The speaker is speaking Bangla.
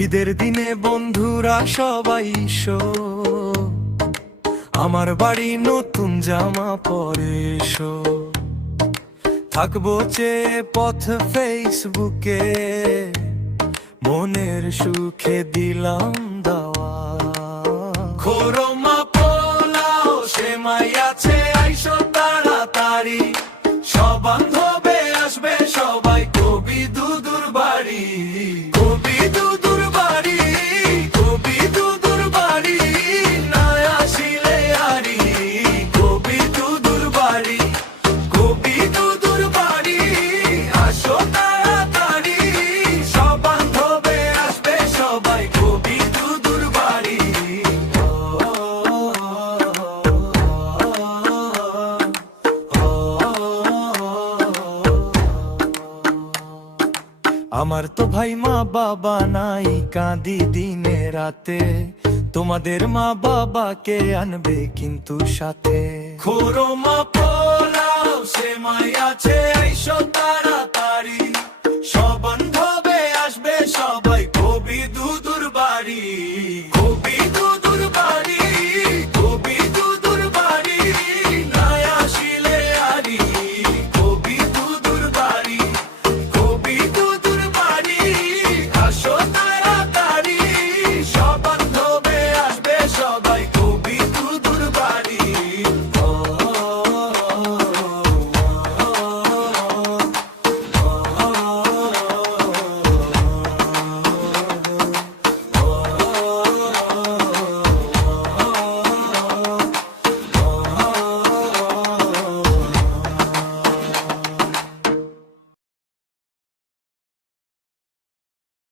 ঈদের দিনে বন্ধুরা সবাই এসো, আমার বাড়ি নতুন জামা পরে এসো। থাকবো চেয়ে পথ ফেসবুকে, মনের সুখে দিলাম দাওয়া। খোরমা পোলাও সেমাই আছে, আইসো তাড়াতাড়ি। সব বান্ধবে আসবে সবাই, কবি দুদুর বাড়ি। কবি দুদুর বাড়ি, কবি দুদুর বাড়ি, না আসিলে আরি। কবি দুদুর বাড়ি, কবি দুদুর বাড়ি, আসো তাড়াতাড়ি। সব বান্ধবে আসবে সবাই, কবি দুদুর বাড়ি। আমার তো ভাই মা বাবা নাই, কাঁদি দিনে রাতে। তোমাদের মা বাবাকে আনবে কিন্তু সাথে। খোরমা পোলাও সেমাই আছে, আইসো তাড়াতাড়ি। সব বান্ধবে আসবে সবাই।